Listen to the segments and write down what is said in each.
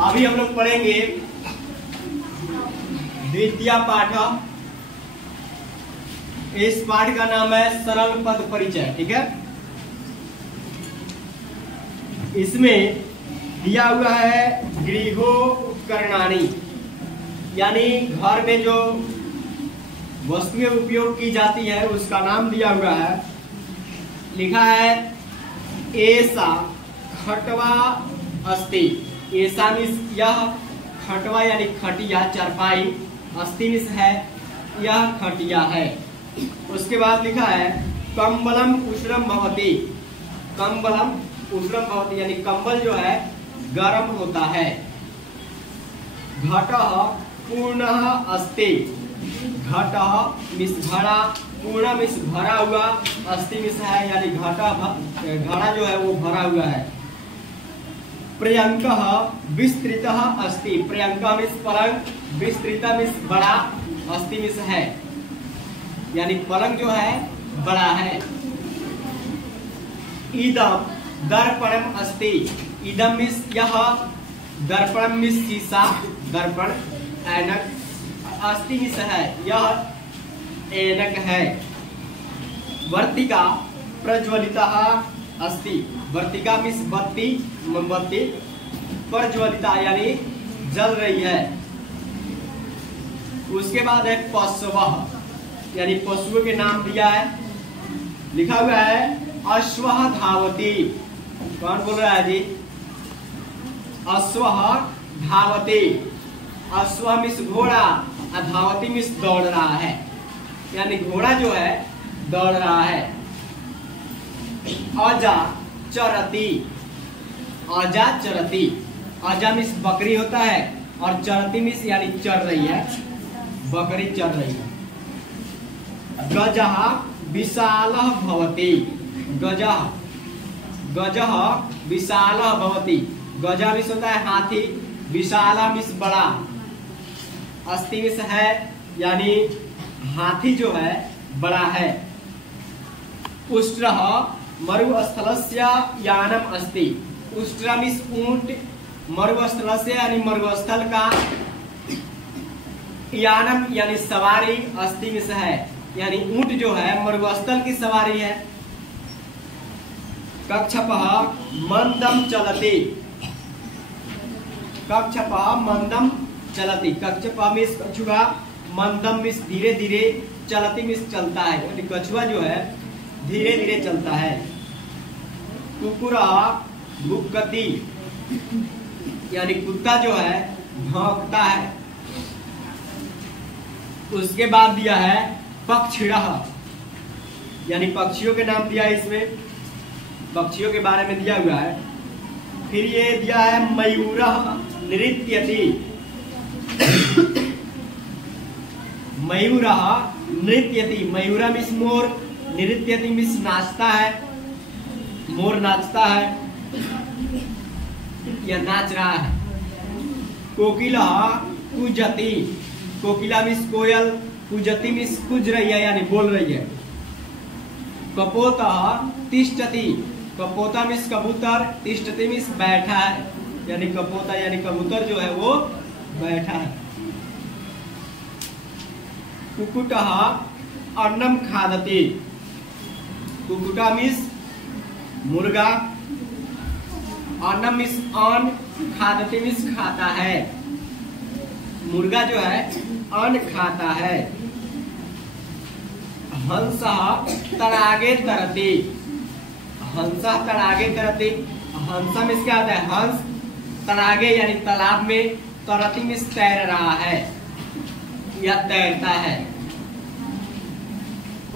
अभी हम लोग पढ़ेंगे द्वितीय पाठ। इस पाठ का नाम है सरल पद परिचय। ठीक है, इसमें दिया हुआ है गृहोपकरणानि, यानी घर में जो वस्तुएं उपयोग की जाती है उसका नाम दिया हुआ है। लिखा है एसा खटवा अस्ति। ऐसा मीन्स यह, खटवा यानी खटिया चारपाई, अस्ति मीन्स है, यह खटिया है। उसके बाद लिखा है कंबलम उष्णम भवति। कंबलम उष्णम भवति यानी कंबल जो है गर्म होता है। घटः पूर्णः अस्ति। घटः मीन्स घड़ा, पूर्ण मीन्स भरा हुआ, अस्ति मीन्स है, यानी घड़ा जो है वो भरा हुआ है। पर्यंकः विस्तृतः अस्ति। पर्यंक मीन्स पलंग, विस्तृत मीन्स बड़ा, अस्ति मीन्स है, यानी पलंग जो है बड़ा है। इदम दर्पणम अस्ति। इदम मीन्स यह, दर्पणम मीन्स शीशा, दर्पण, ऐनक, अस्ति मीन्स है, यह ऐनक है। वर्तिका प्रज्वलिता अस्ति। वर्तिका मीन्स बत्ती, मोमबत्ती, प्रज्वलिता यानी जल रही है। उसके बाद है पशवः, यानी पशुओं के नाम दिया है। लिखा हुआ है अश्वः धावति। कौन बोल रहा है जी? अश्वः धावति। अश्व मीन्स घोड़ा, धावति मीन्स दौड़ रहा है, यानी घोड़ा जो है दौड़ रहा है। अजा चरति। अजा चरति। अजा मीन्स बकरी होता है, और चरति मीन्स यानी चर रही है, बकरी चर रही है। गजः विशालः भवति। गजः, गजः विशालः भवति। गजः मीन्स होता है हाथी, विशाला मीन्स बड़ा, अस्ति मीन्स है, यानी हाथी जो है बड़ा है। उष्ट्रः मरुस्थलस्य यानम अस्ति। उष्ट्र मीन्स ऊंट, मरुस्थलस्य यानी मरुस्थल का, यानम यानी सवारी, अस्ति मीन्स है, यानी ऊंट जो है मरुस्थल की सवारी है। कच्छपः मंदम चलति। कच्छपः मंदम चलति। कच्छपः मीन्स कछुआ, मंदम मीन्स धीरे धीरे, चलति मीन्स चलता है, यानी कछुआ जो है धीरे धीरे चलता है। कुक्कुरः भुक्कति, यानी कुत्ता जो है भौंकता है। उसके बाद दिया है पक्षिणः, यानी पक्षियों के नाम दिया है, इसमें पक्षियों के बारे में दिया हुआ है। फिर ये दिया है मयूरः नृत्यति। मयूरः नृत्यति। मयूरा मीन्स मोर, नृत्यति मीन्स नाचता है, मोर नाचता है या नाच रहा है। कोकिलः कूजति। कोकिला मीन्स कोयल, कूजति मीन्स कूज रही है, यानी बोल रही है। कपोतः तिष्ठति। कपोता मीन्स कबूतर, तिष्ठति मीन्स बैठा है, यानी कपोता यानी कबूतर जो है वो बैठा है। कुक्कुटः अन्नम खादति। कुक्कुटा मीन्स मुर्गा, अन्नम मीन्स अन्न, खादति मीन्स खाता है, मुर्गा जो है अन्न खाता है। हंसः तडागे तरति। हंसः तडागे तरति। हंसा मीन्स क्या होता है? हंस, तडागे यानी तालाब में, तरति मीन्स तैर रहा है या तैरता है।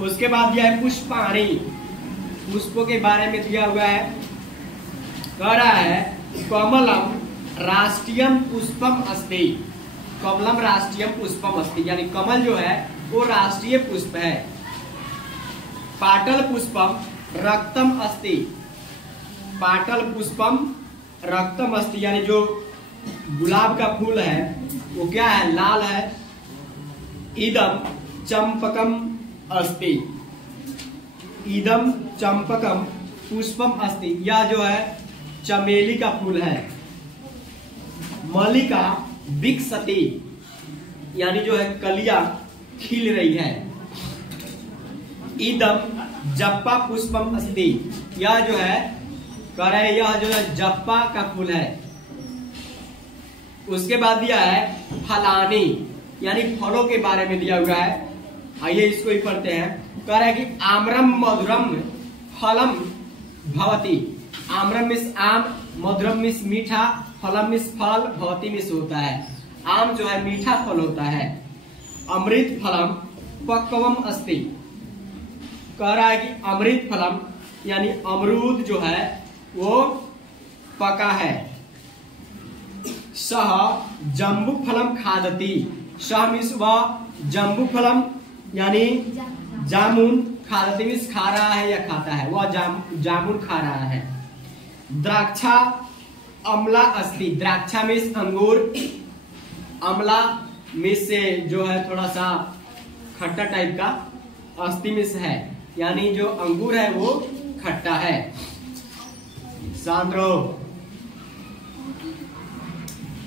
उसके बाद दिया है पुष्पाणि। पुष्पों के बारे में दिया हुआ है। कह रहा है कमलम राष्ट्रीयम पुष्पम अस्ति। कमलम राष्ट्रीयम पुष्पम अस्ति, यानी कमल जो है वो राष्ट्रीय पुष्प है। पाटल पुष्पम रक्तम अस्ति। पाटल पुष्पम रक्तम अस्ति, यानी जो गुलाब का फूल है वो क्या है? लाल है। इदम चंपकम अस्ति। इदम चंपकम पुष्पम अस्ति, यह जो है चमेली का फूल है। मल्लिका विकसति, यानी जो है कलियां खिल रही है। इदम जप्पा पुष्पम अस्ति, यह जो है कह रहे हैं यह जो है जप्पा का फूल है। उसके बाद दिया है फलानी, यानी फलों के बारे में दिया हुआ है। आइए इसको ही पढ़ते हैं। कह रहे हैं कि आम्रम मधुरम फलम भवती। आम्रम मिस आम, मधुरम मिस मीठा, फलम मिस फल, भवती मिस होता है। आम जो है मीठा फल होता है। अमृत फलम पक्वम अस्ति, कह रहा है कि अमृत फलम यानी अमरूद जो है वो पका है। सह जम्बू फलम खादती, सह मिस वह जम्बू फलम यानी जामुन, खादती मिस खा रहा है या खाता है, वह जामुन खा रहा है। द्राक्षा अम्ला अस्ति, द्राक्षा मिस अंगूर, अम्ला मिस से जो है थोड़ा सा खट्टा टाइप का, अस्ति मिस है यानी जो अंगूर है वो खट्टा है। सांद्रो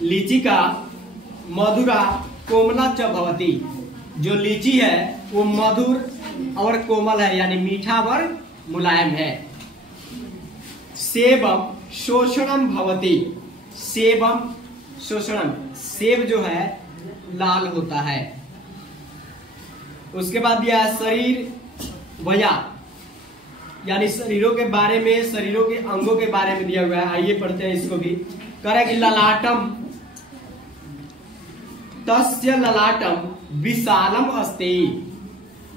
लीची का मधुरा कोमला च भवती, जो लीची है वो मधुर और कोमल है यानी मीठा और मुलायम है। सेबम शोषणम भवती, सेबम शोषणम, सेब जो है लाल होता है। उसके बाद दिया है शरीर वया, यानी शरीरों के बारे में, शरीरों के अंगों के बारे में दिया हुआ है। आइए पढ़ते हैं इसको भी। करे कि ललाटम तस्य ललाटम विशालम अस्ति,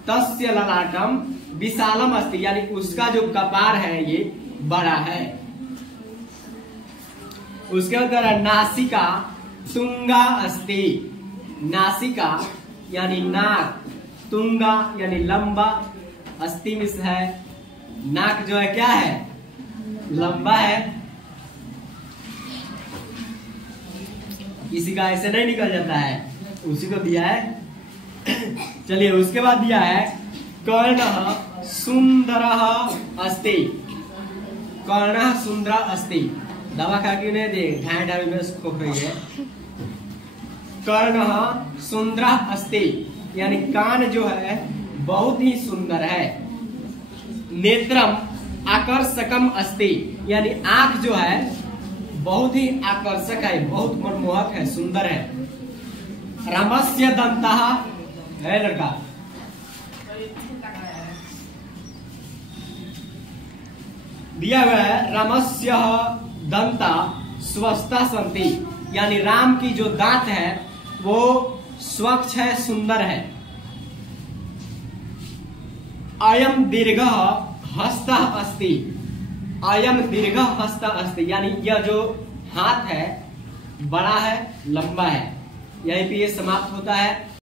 तस्य ललाटम विशालम अस्ति, यानी उसका जो कपार है ये बड़ा है। उसके बाद नासिका तुंगा अस्ति, नासिका यानी नाक, तुंगा यानी लंबा, अस्ति मिस है, नाक जो है क्या है लंबा है, किसी का ऐसे नहीं निकल जाता है, उसी को दिया है। चलिए उसके बाद दिया है कर्ण सुंदर अस्ति, कर्ण सुंदर अस्ति, दवा खा के नहीं दे ढाई ढाई में खोख रही है। कर्ण सुंदर अस्ति यानी कान जो है बहुत ही सुंदर है। नेत्रम आकर्षकम अस्ति, यानी आंख जो है बहुत ही आकर्षक है, बहुत मनमोहक है, सुंदर है। रमस्य दंता है लड़का, दिया हुआ है रमस्य दंता स्वस्था संति, यानी राम की जो दांत है वो स्वच्छ है, सुंदर है। अयम दीर्घ हस्त अस्ति, अयम दीर्घ हस्त अस्ति, यानी यह जो हाथ है बड़ा है, लंबा है। यहीं पे ये समाप्त होता है।